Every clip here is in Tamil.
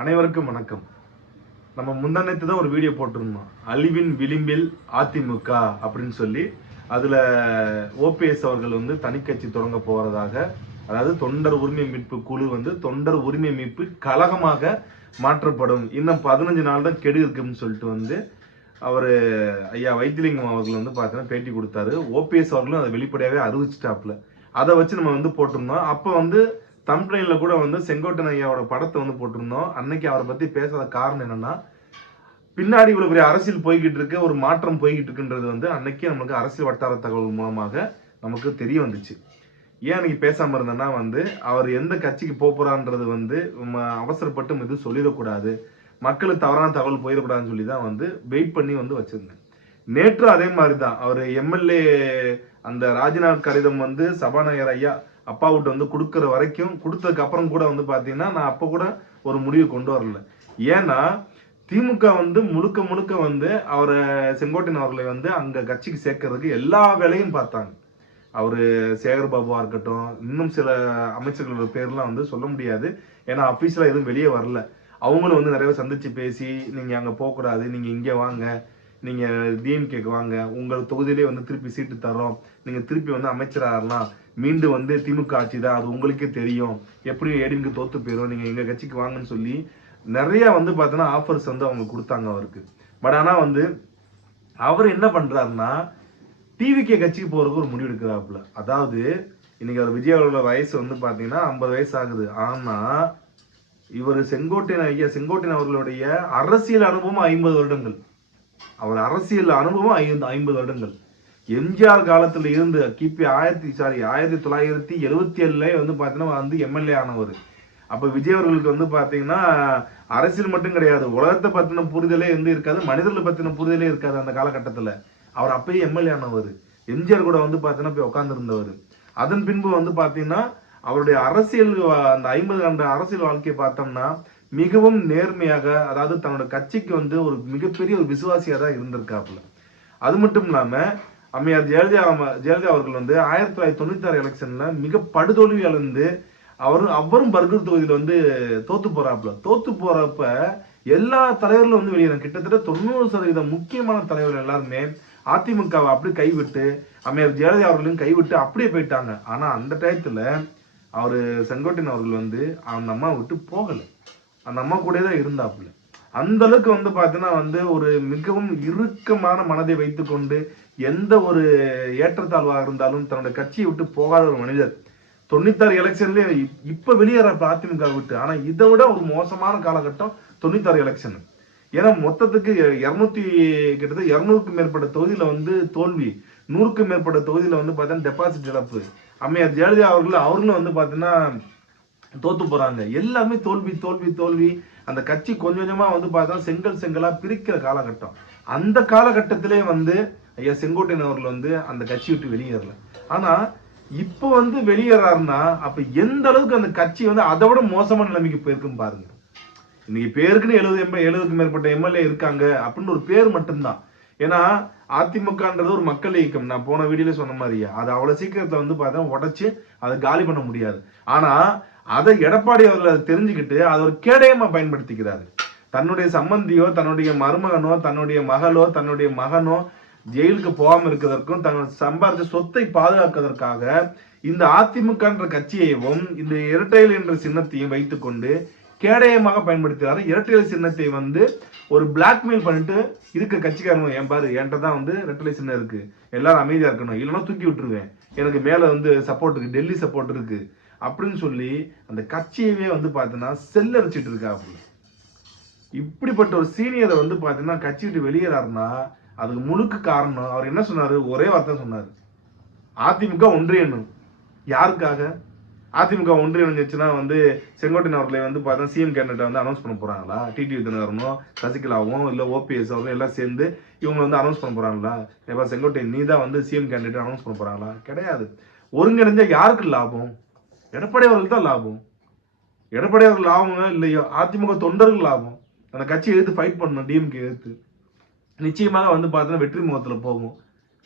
அனைவருக்கும் வணக்கம். நம்ம முந்தானத்து தான் ஒரு வீடியோ போட்டிருந்தோம். அழிவின் விளிம்பில் அதிமுக அப்படின்னு சொல்லி அதில் ஓபிஎஸ் அவர்கள் வந்து தனிக்கட்சி தொடங்க போகிறதாக அதாவது தொண்டர் உரிமை மீட்பு குழு வந்து தொண்டர் உரிமை மீட்பு கழகமாக மாற்றப்படும். இன்னும் பதினஞ்சு நாள் தான் கெடு இருக்குன்னு சொல்லிட்டு வந்து அவர் ஐயா வைத்திலிங்கம் அவர்கள் வந்து பார்த்தீங்கன்னா பேட்டி கொடுத்தாரு. ஓபிஎஸ் அவர்களும் அதை வெளிப்படையாகவே அறிவிச்சிட்டாப்புல. அதை வச்சு நம்ம வந்து போட்டிருந்தோம். அப்போ வந்து தம்ப்ளைன்ல கூட வந்து செங்கோட்டன் ஐயாவோட படத்தை வந்து போட்டிருந்தோம். அன்னைக்கு அவரை பற்றி பேசாத காரணம் என்னன்னா பின்னாடி இவ்வளவு பெரிய அரசியல் போய்கிட்டு இருக்கு ஒரு மாற்றம் போய்கிட்டு இருக்குன்றது வந்து அன்னைக்கு நமக்கு அரசியல் வட்டார தகவல் மூலமாக நமக்கு தெரிய வந்துச்சு. ஏன் அன்னைக்கு பேசாமல் இருந்தேன்னா வந்து அவர் எந்த கட்சிக்கு போகிறான்றது வந்து ம, அவசரப்பட்டு இது எதுவும் சொல்லிடக்கூடாது. மக்களுக்கு தவறான தகவல் போயிடக்கூடாதுன்னு சொல்லி தான் வந்து வெயிட் பண்ணி வந்து வச்சிருந்தேன். நேற்று அதே மாதிரி தான் அவர் எம்எல்ஏ அந்த ராஜினாமா கடிதம் வந்து சபாநாயகர் ஐயா அப்பாவிட்ட வந்து கொடுக்குற வரைக்கும் கொடுத்ததுக்கு அப்புறம் கூட வந்து பார்த்தீங்கன்னா நான் அப்போ கூட ஒரு முடிவு கொண்டு வரல. ஏன்னா திமுக வந்து முழுக்க முழுக்க வந்து அவரை செங்கோட்டையன் அவர்களை வந்து அங்கே கட்சிக்கு சேர்க்கறதுக்கு எல்லா வேலையும் பார்த்தாங்க. அவர் சேகர் பாபுவாக இருக்கட்டும் இன்னும் சில அமைச்சர்களோட பேர்லாம் வந்து சொல்ல முடியாது. ஏன்னா அஃபீஷியலாக எதுவும் வெளியே வரல. அவங்களும் வந்து நிறைய சந்திச்சு பேசி நீங்கள் அங்கே போகக்கூடாது நீங்கள் இங்கே வாங்க. நீங்கள் டிஎம்கேக்கு வாங்க. உங்கள் தொகுதியிலே வந்து திருப்பி சீட்டு தரோம் நீங்கள் திருப்பி வந்து அமைச்சராகலாம் மீண்டும் வந்து திமுக ஆட்சி தான் அது உங்களுக்கே தெரியும். எப்படியும் ஏடிஎம்கே தோத்து போயிடும் நீங்கள் எங்கள் கட்சிக்கு வாங்கன்னு சொல்லி நிறையா வந்து பார்த்தோன்னா ஆஃபர்ஸ் வந்து அவங்க கொடுத்தாங்க அவருக்கு. பட் ஆனால் வந்து அவர் என்ன பண்ணுறாருன்னா டிவிகே கட்சிக்கு போகிறதுக்கு ஒரு முடிவு எடுக்கிறாப்புல. அதாவது இன்னைக்கு அவர் விஜயாவோட வயசு வந்து பார்த்தீங்கன்னா ஐம்பது வயசு ஆகுது. ஆனால் இவர் செங்கோட்டையன் ஐயா செங்கோட்டையன் அவர்களுடைய அரசியல் அனுபவம் ஐம்பது வருடங்கள். அவர் அரசியல் அனுபவம் ஐந்து ஐம்பது வருடங்கள். எம்ஜிஆர் காலத்துல இருந்து கிபி ஆயிரத்தி சாரி ஆயிரத்தி தொள்ளாயிரத்தி எழுவத்தி ஏழுல வந்து பாத்தீங்கன்னா வந்து எம்எல்ஏ ஆனவர். அப்ப விஜய் அவர்களுக்கு வந்து பாத்தீங்கன்னா அரசியல் மட்டும் கிடையாது. உலகத்தை பத்தின புரிதலே வந்து இருக்காது. மனிதர்களை பத்தின புரிதலே இருக்காது அந்த காலகட்டத்துல. அவர் அப்பயே எம்எல்ஏ ஆனவர். எம்ஜிஆர் கூட வந்து பாத்தீங்கன்னா போய் உட்கார்ந்து அதன் பின்பு வந்து பாத்தீங்கன்னா அவருடைய அரசியல் அந்த ஐம்பது ஆண்டு அரசியல் வாழ்க்கையை பார்த்தோம்னா மிகவும் நேர்மையாக அதாவது தன்னோட கட்சிக்கு வந்து ஒரு மிகப்பெரிய ஒரு விசுவாசியாக தான் இருந்திருக்காப்புல. அது மட்டும் இல்லாமல் அம்மையார் ஜெயலலிதா ஜெயலலிதா அவர்கள் வந்து ஆயிரத்தி தொள்ளாயிரத்தி தொண்ணூத்தி ஆறு எலெக்ஷன்ல மிக படுதோல்வி அடைந்து அவரும் அவரும் பர்கூர் தொகுதியில் வந்து தோத்து போறாப்புல. தோத்து போறப்ப எல்லா தலைவர்களும் வந்து வெளியேறாங்க கிட்டத்தட்ட தொண்ணூறு சதவீதம் முக்கியமான தலைவர்கள் எல்லாருமே அதிமுகவை அப்படி கைவிட்டு அம்மையார் ஜெயலலிதா அவர்களையும் கைவிட்டு அப்படியே போயிட்டாங்க. ஆனா அந்த டயத்துல அவரு செங்கோட்டையன் அவர்கள் வந்து அந்த அம்மா விட்டு போகலை. அந்த அம்மா கூட தான் இருந்தாப்புல. அந்த அளவுக்கு வந்து பார்த்தீங்கன்னா வந்து ஒரு மிகவும் இறுக்கமான மனதை வைத்துக்கொண்டு எந்த ஒரு ஏற்றத்தாழ்வாக இருந்தாலும் தன்னோட கட்சியை விட்டு போகாத ஒரு மனிதர். தொண்ணூத்தாறு எலெக்ஷன்லேயே இப்போ இப்ப வெளியேறப்ப அதிமுக விட்டு ஆனா இதை விட ஒரு மோசமான காலகட்டம் தொண்ணூத்தாறு எலெக்ஷன். ஏன்னா மொத்தத்துக்கு இரநூத்தி கிட்டத்தட்ட இரநூறுக்கு மேற்பட்ட தொகுதியில வந்து தோல்வி நூறுக்கும் மேற்பட்ட தொகுதியில வந்து பார்த்தீங்கன்னா டெபாசிட் இழப்பு. அம்மையார் ஜெயலலிதா அவர்கள் அவர்களும் வந்து பார்த்தீங்கன்னா தோத்து போறாங்க. எல்லாமே தோல்வி தோல்வி தோல்வி. அந்த கட்சி கொஞ்சம் கொஞ்சமா வந்து பார்த்தா செங்கல் செங்கலா பிரிக்கிற காலகட்டம். அந்த காலகட்டத்திலே வந்து ஐயா செங்கோட்டையன் அவர்கள் வந்து அந்த கட்சி விட்டு வெளியேறல. ஆனா இப்போ வந்து வெளியேறாருன்னா அப்ப எந்த அளவுக்கு அந்த கட்சி வந்து அதை விட மோசமான நிலைமைக்கு போயிருக்குன்னு பாருங்க. இன்னைக்கு பேருக்குன்னு எழுபது எம்ப எழுபதுக்கு மேற்பட்ட எம்எல்ஏ இருக்காங்க அப்படின்னு ஒரு பேர் மட்டும்தான். ஏன்னா அதிமுகன்றது ஒரு மக்கள் இயக்கம். நான் போன வீடியோல சொன்ன மாதிரியே அது அவ்வளவு சீக்கிரத்துல வந்து பார்த்தா உடச்சு அதை காலி பண்ண முடியாது. ஆனா அதை எடப்பாடி அவர்கள் அதை தெரிஞ்சுக்கிட்டு அதை ஒரு கேடயமா பயன்படுத்திக்கிறாரு. தன்னுடைய சம்பந்தியோ தன்னுடைய மருமகனோ தன்னுடைய மகளோ தன்னுடைய மகனோ ஜெயிலுக்கு போகாமல் இருக்கிறதற்கும் தன்னோட சம்பாதிச்ச சொத்தை பாதுகாக்கிறதற்காக இந்த அதிமுக என்ற கட்சியையும் இந்த இரட்டையல் என்ற சின்னத்தையும் வைத்துக்கொண்டு கேடயமாக பயன்படுத்துகிறாரு. இரட்டையல் சின்னத்தை வந்து ஒரு பிளாக்மெயில் பண்ணிட்டு இருக்க கட்சிக்காரங்க ஏன் பாரு என்கிட்ட தான் வந்து இரட்டைலை சின்னம் இருக்கு. எல்லாரும் அமைதியா இருக்கணும். இல்லைன்னா தூக்கி விட்டுருவேன். எனக்கு மேல வந்து சப்போர்ட் இருக்கு. டெல்லி சப்போர்ட் இருக்கு. அப்படின்னு சொல்லி அந்த கட்சியவே வந்து பார்த்தீங்கன்னா செல்லரிச்சிட்டு இருக்காப்புல. இப்படிப்பட்ட ஒரு சீனியரை வந்து பார்த்தீங்கன்னா கட்சி விட்டு வெளியேறாருன்னா அதுக்கு முழுக்க காரணம் அவர் என்ன சொன்னார்? ஒரே வார்த்தை சொன்னார். அதிமுக ஒன்றியணும் யாருக்காக? அதிமுக ஒன்றியணுச்சுன்னா வந்து செங்கோட்டையன் அவர்களை வந்து பார்த்தா சிஎம் கேண்டிடேட் வந்து அனௌன்ஸ் பண்ண போகிறாங்களா டிடி விதனகரனோ சசிகலாவும் இல்லை ஓபிஎஸ் அவரும் எல்லாம் சேர்ந்து இவங்க வந்து அனௌன்ஸ் பண்ண போகிறாங்களா எப்ப செங்கோட்டையன் நீ தான் வந்து சிஎம் கேண்டிடேட் அனௌன்ஸ் பண்ண போகிறாங்களா கிடையாது. ஒருங்கிணைஞ்சா யாருக்கு லாபம்? எடப்பாடி அவர்களுக்கு தான் லாபம். எடப்பாடி அவர்கள் லாபமோ இல்லையோ அதிமுக தொண்டர்கள் லாபம். அந்த கட்சியை எடுத்து ஃபைட் பண்ணணும் டிஎம்கே எடுத்து நிச்சயமாக வந்து பார்த்தீங்கன்னா வெற்றி முகத்தில் போகும்.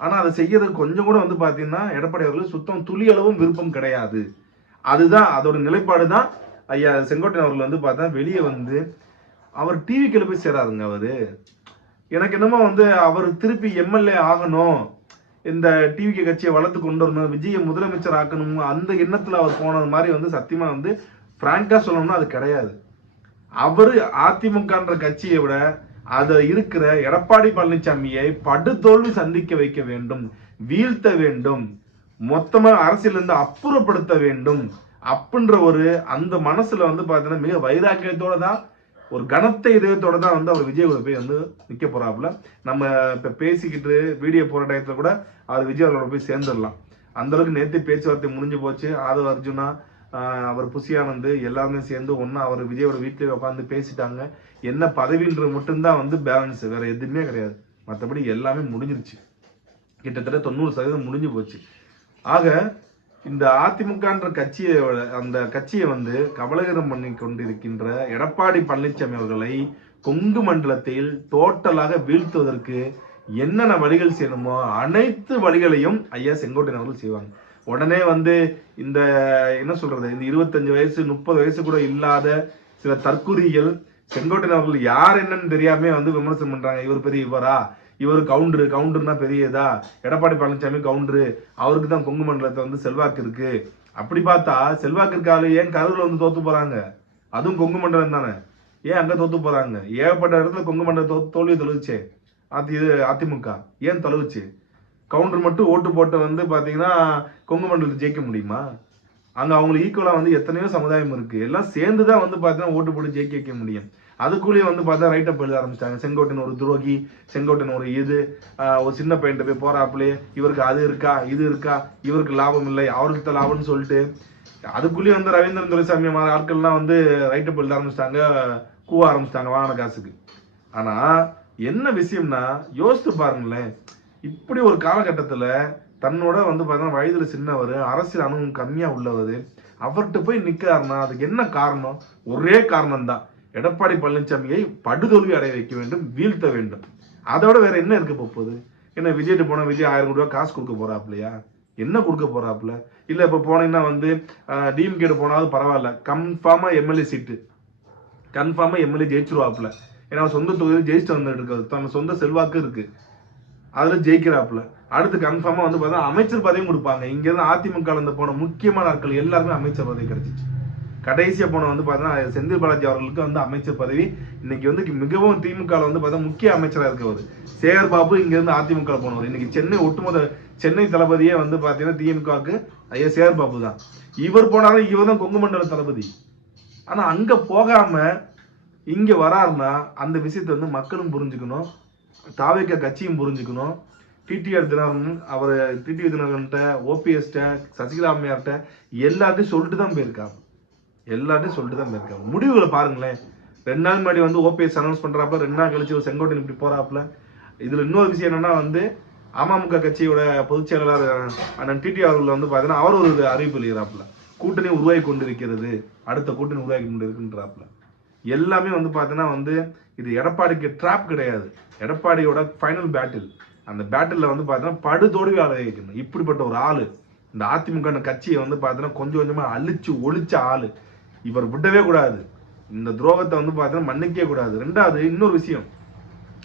ஆனால் அதை செய்யறதுக்கு கொஞ்சம் கூட வந்து பார்த்தீங்கன்னா எடப்பாடி சுத்தம் துளியளவும் விருப்பம் கிடையாது. அதுதான் அதோட நிலைப்பாடு தான் ஐயா செங்கோட்டையன் அவர்கள் வந்து பார்த்தா வெளியே வந்து அவர் டிவிக்கில் போய் சேராருங்க அவர். எனக்கு என்னமோ வந்து அவர் திருப்பி எம்எல்ஏ ஆகணும். இந்த டிவிகே கட்சியை வளர்த்து கொண்டு வரணும் விஜயை முதலமைச்சர் ஆக்கணும் அந்த எண்ணத்தில் அவர் போனது மாதிரி வந்து சத்தியமாக வந்து ஃப்ராங்காக சொல்லணும்னா அது கிடையாது. அவர் அதிமுகன்ற கட்சியை விட அது இருக்கிற எடப்பாடி பழனிசாமியை படுதோல்வி சந்திக்க வைக்க வேண்டும் வீழ்த்த வேண்டும் மொத்தமாக அரசியலிருந்து அப்புறப்படுத்த வேண்டும் அப்படின்ற ஒரு அந்த மனசுல வந்து பார்த்தீங்கன்னா மிக வைராக்கியத்தோட தான் ஒரு கனத்த இதயத்தோட தான் வந்து அவர் விஜய் போய் வந்து நிற்க போறாப்புல. நம்ம இப்போ பேசிக்கிட்டு வீடியோ போகிற டயத்தில் கூட அவர் விஜய் அவர்களோட போய் சேர்ந்துடலாம். அந்த அளவுக்கு நேற்று பேச்சுவார்த்தை முடிஞ்சு போச்சு. ஆதவ அர்ஜுனா அவர் புசியானந்து எல்லாருமே சேர்ந்து ஒன்றா அவர் விஜயோட வீட்டிலே உட்காந்து பேசிட்டாங்க. என்ன பதவின்றது மட்டும்தான் வந்து பேலன்ஸ் வேற எதுவுமே கிடையாது. மற்றபடி எல்லாமே முடிஞ்சிருச்சு. கிட்டத்தட்ட தொண்ணூறு சதவீதம் முடிஞ்சு போச்சு. ஆக இந்த அதிமுகன்ற கட்சியை அந்த கட்சியை வந்து கபலகரம் பண்ணி கொண்டிருக்கின்ற எடப்பாடி பழனிசாமி அவர்களை கொங்கு மண்டலத்தில் டோட்டலாக வீழ்த்துவதற்கு என்னென்ன வழிகள் செய்யணுமோ அனைத்து வழிகளையும் ஐயா செங்கோட்டையன் அவர்கள் செய்வாங்க. உடனே வந்து இந்த என்ன சொல்றது இந்த இருபத்தஞ்சு வயசு முப்பது வயசு கூட இல்லாத சில தற்குறிகள் செங்கோட்டையன் அவர்கள் யார் என்னன்னு தெரியாம வந்து விமர்சனம் பண்றாங்க. இவர் பெரிய இவரா? இவர் கவுண்டரு கவுண்டர்னா பெரியதா எடப்பாடி பழனிசாமி கவுண்டரு அவருக்கு தான் கொங்கு மண்டலத்தை வந்து செல்வாக்கு இருக்கு. அப்படி பார்த்தா செல்வாக்கு இருக்கால ஏன் கரூர்ல வந்து தோத்து போறாங்க? அதுவும் கொங்கு மண்டலம் தானே. ஏன் அங்க தோத்து போறாங்க? ஏகப்பட்ட இடத்துல கொங்கு மண்டலம் தோ தோல்வியை தொழுவிச்சே அதி இது அதிமுக. ஏன் தொலைவுச்சு? கவுண்டர் மட்டும் ஓட்டு போட்டு வந்து பார்த்தீங்கன்னா கொங்கு மண்டலத்தை ஜெயிக்க முடியுமா? அங்கே அவங்களுக்கு ஈக்குவலாக வந்து எத்தனையோ சமுதாயம் இருக்குது எல்லாம் சேர்ந்து தான் வந்து பார்த்தீங்கன்னா ஓட்டு போட்டு ஜெயிக்க வைக்க முடியும். அதுக்குள்ளேயே வந்து பார்த்தா ரைட்டப் எழுத ஆரம்பிச்சிட்டாங்க. செங்கோட்டன் ஒரு துரோகி செங்கோட்டன் ஒரு இது ஒரு சின்ன பையன்ட்ட போய் போறாப்புலே இவருக்கு அது இருக்கா இது இருக்கா இவருக்கு லாபம் இல்லை அவருக்கு தான் லாபம்னு சொல்லிட்டு அதுக்குள்ளேயே வந்து ரவீந்திரன் துரைசாமி மாதிரி ஆட்கள்லாம் வந்து ரைட்டப் எழுத ஆரம்பிச்சிட்டாங்க கூவ ஆரம்பிச்சிட்டாங்க வாங்கின காசுக்கு. ஆனா என்ன விஷயம்னா யோசித்து பாருங்களேன். இப்படி ஒரு காலகட்டத்தில் தன்னோட வந்து பார்த்தீங்கன்னா வயதில் சின்னவர் அரசியல் அனுபவம் கம்மியாக உள்ளவர் அவர்கிட்ட போய் நிற்கிறாருன்னா அதுக்கு என்ன காரணம்? ஒரே காரணம் தான் எடப்பாடி பழனிசாமியை படுதோல்வி அடைய வைக்க வேண்டும் வீழ்த்த வேண்டும். அதோட வேற என்ன இருக்க போகுது என்ன விஜய்ட்டு போனால் விஜய் ஆயிரம் கோடி ரூபாய் காசு கொடுக்க போறாப்லையா என்ன கொடுக்க போறாப்புல? இல்ல இப்ப போனீங்கன்னா வந்து டிஎம்கேடு போனாலும் பரவாயில்ல. கன்ஃபார்மா எம்எல்ஏ சீட்டு கன்ஃபார்மா எம்எல்ஏ ஜெயிச்சிருவாப்ல ஏன்னா சொந்த தொகுதியில் ஜெயிச்சுட்டு வந்துட்டு இருக்காது தன் சொந்த செல்வாக்கு இருக்கு. அதுல ஜெயிக்கிறாப்புல. அடுத்து கன்ஃபார்மா வந்து பார்த்தா அமைச்சர் பதவியும் கொடுப்பாங்க. இங்க இருந்து அதிமுக போன முக்கியமான ஆட்கள் எல்லாருமே அமைச்சர் பதவி கிடைச்சிச்சு. கடைசியாக போன வந்து பார்த்தீங்கன்னா செந்தில் பாலாஜி அவர்களுக்கு வந்து அமைச்சர் பதவி. இன்னைக்கு வந்து மிகவும் திமுக வந்து பார்த்தா முக்கிய அமைச்சராக இருக்கவர் சேகர் பாபு இங்கேருந்து அதிமுக போனவர். இன்னைக்கு சென்னை ஒட்டுமொத்த சென்னை தளபதியே வந்து பார்த்தீங்கன்னா திமுகவுக்கு ஐயா சேகர் பாபு தான். இவர் போனாலும் இவர் தான் கொங்கு மண்டல தளபதி. ஆனால் அங்கே போகாம இங்கே வராருன்னா அந்த விஷயத்தை வந்து மக்களும் புரிஞ்சுக்கணும். தாவேக்க கட்சியும் புரிஞ்சுக்கணும். டிடிஆர் தினகரன் அவர் டிடிஆர் தினகரன்ட்ட ஓபிஎஸ்ட்ட சசிகலா அம்மையார்கிட்ட எல்லாத்தையும் சொல்லிட்டு தான் போயிருக்காரு. எல்லாத்தையும் சொல்லிட்டு தான் இருக்காங்க முடிவுகளை பாருங்களேன். ரெண்டு நாள் முன்னாடி வந்து ஓபிஎஸ் அனௌன்ஸ் பண்றாப்புல ரெண்டு நாள் கழிச்சு ஒரு செங்கோட்டையன் இப்படி போகிறாப்புல இதில் இன்னொரு விஷயம் என்னன்னா வந்து அமமுக கட்சியோட பொதுச் செயலாளர் அண்ணன் டிடி அவர்கள் வந்து பார்த்தீங்கன்னா அவர் ஒரு அறிவிப்பு எழுகிறாப்புல கூட்டணி உருவாகி கொண்டிருக்கிறது. அடுத்த கூட்டணி உருவாகி கொண்டிருக்குன்றாப்புல. எல்லாமே வந்து பார்த்தீங்கன்னா வந்து இது எடப்பாடிக்கு ட்ராப் கிடையாது. எடப்பாடியோட ஃபைனல் பேட்டில் அந்த பேட்டிலில் வந்து பார்த்தீங்கன்னா படுதோல்வி அடைய வைக்கணும் இப்படிப்பட்ட ஒரு ஆள். இந்த அதிமுக கட்சியை வந்து பார்த்தீங்கன்னா கொஞ்சம் கொஞ்சமாக அழிச்சு ஒழிச்ச ஆள். இவர் விடவே கூடாது. இந்த துரோகத்தை வந்து பார்த்தீங்கன்னா மன்னிக்கவே கூடாது. ரெண்டாவது இன்னொரு விஷயம்.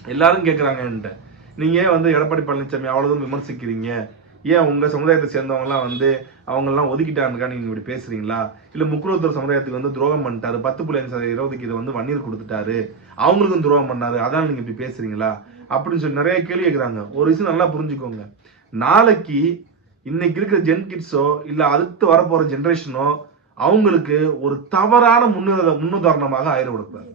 எல்லாரும் கேட்குறாங்க என்கிட்ட. நீங்கள் ஏன் வந்து எடப்பாடி பழனிசாமி அவ்வளவுதான் விமர்சிக்கிறீங்க? ஏன் உங்கள் சமுதாயத்தை சேர்ந்தவங்கலாம் வந்து அவங்கெல்லாம் ஒதுக்கிட்டாங்கக்கா நீங்கள் இப்படி பேசுறீங்களா? இல்லை முக்குலத்தூர் சமுதாயத்துக்கு வந்து துரோகம் பண்ணிட்டாரு. பத்து புள்ளி அஞ்சு இருபதுக்கு இதை வந்து வன்னீர் கொடுத்துட்டாரு. அவங்களுக்கும் துரோகம் பண்ணாரு. அதான் நீங்கள் இப்படி பேசுறீங்களா? அப்படின்னு சொல்லி நிறைய கேள்வி கேட்குறாங்க ஒரு விஷயம் நல்லா புரிஞ்சுக்கோங்க. நாளைக்கு இன்னைக்கு இருக்கிற ஜென் கிட்ஸோ இல்லை அடுத்து வரப்போகிற ஜென்ரேஷனோ அவங்களுக்கு ஒரு தவறான முன்னுத முன்னுதாரணமாக ஆயிடக்கூடாது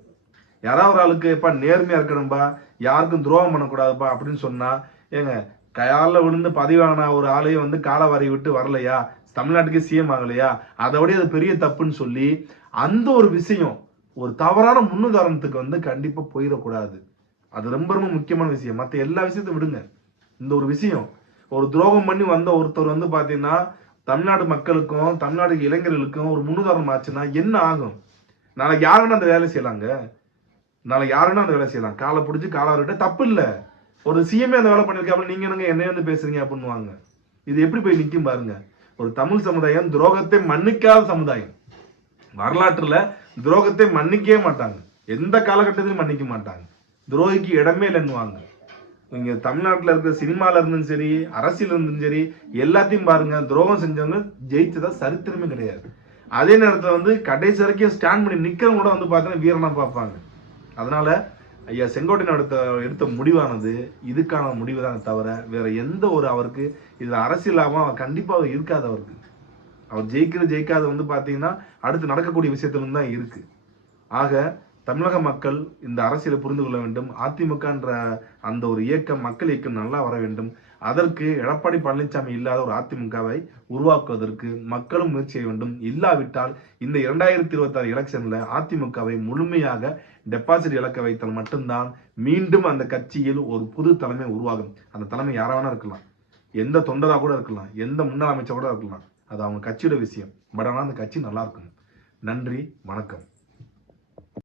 யாராவது ஒரு ஆளுக்கு எப்பா நேர்மையா இருக்கணும்பா யாருக்கும் துரோகம் பண்ணக்கூடாதுப்பா அப்படின்னு சொன்னா ஏங்க கையால விழுந்து பதிவான ஒரு ஆளையும் வந்து காலை வாரி விட்டு வரலையா? தமிழ்நாட்டுக்கே சிஎம் ஆகலையா? அதை விட அது பெரிய தப்புன்னு சொல்லி அந்த ஒரு விஷயம் ஒரு தவறான முன்னுதாரணத்துக்கு வந்து கண்டிப்பா போயிடக்கூடாது. அது ரொம்ப ரொம்ப முக்கியமான விஷயம். மற்ற எல்லா விஷயத்தையும் விடுங்க. இந்த ஒரு விஷயம் ஒரு துரோகம் பண்ணி வந்த ஒருத்தர் வந்து பாத்தீங்கன்னா தமிழ்நாடு மக்களுக்கும் தமிழ்நாடு இளைஞர்களுக்கும் ஒரு முன்னுதாரணம் ஆச்சுன்னா என்ன ஆகும்? நாளைக்கு யாருன்னா அந்த வேலை செய்யலாங்க? நாளைக்கு யாருன்னா அந்த வேலை செய்யலாம். காலை பிடிச்சி காலாவிட்ட தப்பு இல்லை. ஒரு சிஎம்ஏ அந்த வேலை பண்ணிருக்காப்புல நீங்க என்னங்க என்ன வந்து பேசுறீங்க அப்படின்னுவாங்க. இது எப்படி போய் நிற்கும் பாருங்க. ஒரு தமிழ் சமுதாயம் துரோகத்தை மன்னிக்காத சமுதாயம். வரலாற்றுல துரோகத்தை மன்னிக்கவே மாட்டாங்க. எந்த காலகட்டத்திலும் மன்னிக்க மாட்டாங்க. துரோகிக்கு இடமே இல்லைன்னுவாங்க. இங்க தமிழ்நாட்டில் இருக்கிற சினிமால இருந்தும் சரி அரசியல் இருந்தும் சரி எல்லாத்தையும் பாருங்க துரோகம் செஞ்சவங்க ஜெயிச்சதா சரித்திரமே கிடையாது. அதே நேரத்தில் வந்து கடைசி வரைக்கும் ஸ்டாண்ட் பண்ணி நிற்கிறவங்க கூட வந்து பார்த்தீங்கன்னா வீரனா பார்ப்பாங்க. அதனால ஐயா செங்கோட்டையன் எடுத்த எடுத்த முடிவானது இதுக்கான முடிவு தான் தவிர வேற எந்த ஒரு அவருக்கு இது அரசியல் அவர் கண்டிப்பாக இருக்காது அவருக்கு. அவர் ஜெயிக்கிறது ஜெயிக்காத வந்து பார்த்தீங்கன்னா அடுத்து நடக்கக்கூடிய விஷயத்துல தான் இருக்கு. ஆக தமிழக மக்கள் இந்த அரசியலை புரிந்து கொள்ள வேண்டும். அதிமுகன்ற அந்த ஒரு இயக்கம் மக்கள் இயக்கம் நல்லா வர வேண்டும். அதற்கு எடப்பாடி பழனிசாமி இல்லாத ஒரு அதிமுகவை உருவாக்குவதற்கு மக்களும் முயற்சி செய்ய வேண்டும். இல்லாவிட்டால் இந்த இரண்டாயிரத்தி இருபத்தாறு எலெக்ஷனில் எலெக்ஷன்ல அதிமுகவை முழுமையாக டெபாசிட் இழக்க வைத்தால் மட்டும்தான் மீண்டும் அந்த கட்சியில் ஒரு புது தலைமை உருவாகும். அந்த தலைமை யாராவது இருக்கலாம். எந்த தொண்டராக கூட இருக்கலாம். எந்த முன்னாள் அமைச்சர் கூட இருக்கலாம். அது அவங்க கட்சியோட விஷயம். பட் ஆனால் அந்த கட்சி நல்லா இருக்கணும். நன்றி வணக்கம்.